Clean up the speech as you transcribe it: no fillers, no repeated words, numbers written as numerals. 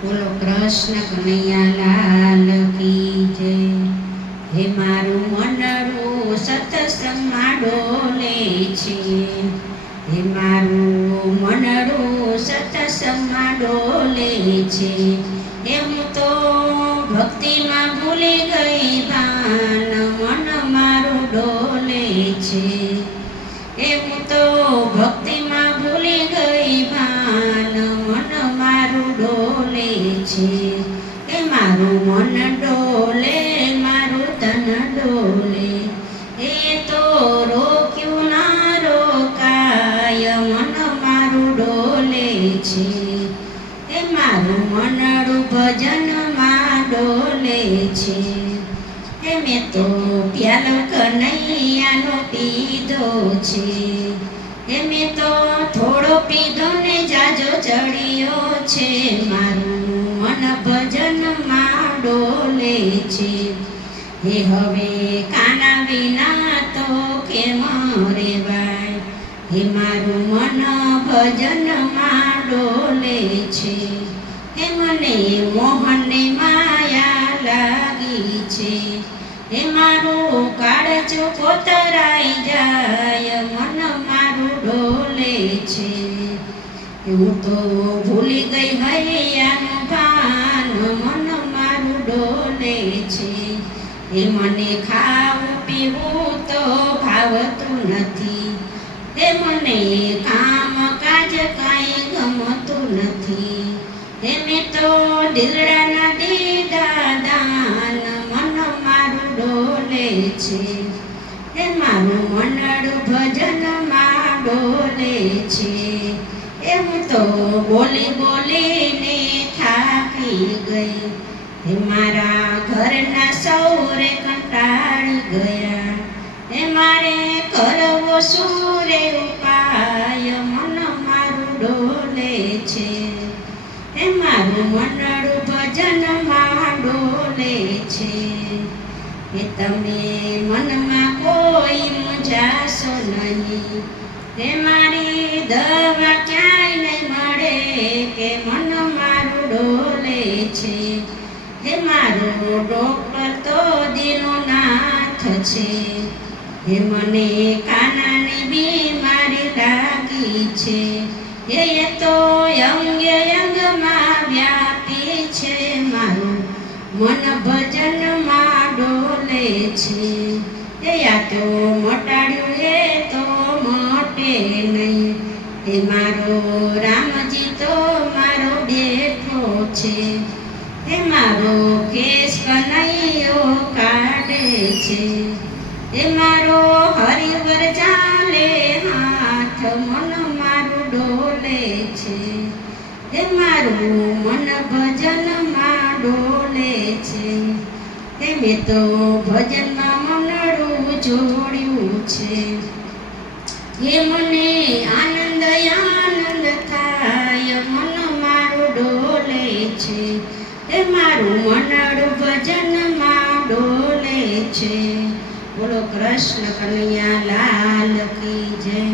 બોલો કૃષ્ણ કનૈયા લાલ કી જય. હે મારું મનડું સત્સંગમાં ડોલે છે. હે મારું મનડું સત્સંગમાં ડોલે છે. એમ તો ભક્તિમાં ભૂલી ગઈ ભાન મન મારું ડોલે છે. એમ તો ભક્તિમાં ભૂલી ગઈ ભાન મન મારું ડોલે છે. એ મારું મન ડોલે, મારું તન ડોલે, એ તો રોક્યું ના રોકાય મન મારું ડોલે છે. એ મારું મનડું ભજનમાં ડોલે છે. એ મેં તો પ્યાલો કનૈયાનો પીધો છે. એ મેં તો થોડો પીધો ને જાજો ચડ્યો છે. મારું મન ભજનમાં ડોલે છે. હે હવે કાના વિના તો કેમ રેવાય. હે મારું મન ભજનમાં ડોલે છે. હે મને મોહનને માયા લાગી છે. હે મારું કાળજું કોતરાઈ જાય મન મારું ડોલે છે. હું તો ભૂલી ગઈ હૈયાનું ભાન મન મારું ડોલે છે. એ મને ખાવું પીવું તો ભાવતું નથી. એ મને કામ કાજ કાંઈ ગમતું નથી. એ મેં તો દિલડાના દીધા દાન મન મારું ડોલે છે. એ મારું મનડું ભજનમાં ડોલે છે. એમ તો બોલી બોલીને થાકી ગઈ. એ મારા ઘરના સૌરે કંટાળી ગયા. એ મારે કરવો શું રે ઉપાય મન મારું ડોલે છે. એ મારું મનડું ભજનમાં ડોલે છે. એ તમે મનમાં કોઈ મૂંઝાશો નહીં. એ મારી દવા ક્યાંય નહીં મળે કે મન મારું ડોલે છે. એ મારું ડોક્ટર તો દીનોનાથ છે. એ મને કાનાની બીમારી લાગી છે. એ તો અંગે અંગમાં વ્યાપી છે. મારું મન ભજનમાં ડોલે છે. એ આ તો મટાડ્યું એ તો મટે નહીં. એ મારો રામજી તો મારો બેઠો છે. એ મારો કેસ કનૈયો કાઢે છે. એ મારો હરિવર ચાલે હાથ મન મારું ડોલે છે. એ મારું મન ભજનમાં ડોલે છે. એ મેં તો ભજનમાં મનડું જોડ્યું છે. એ મને આનંદ આનંદ થાય મન મારું ડોલે છે. એ મારું મનડું ભજનમાં ડોલે છે. બોલો કૃષ્ણ કનૈયા લાલ કી જય.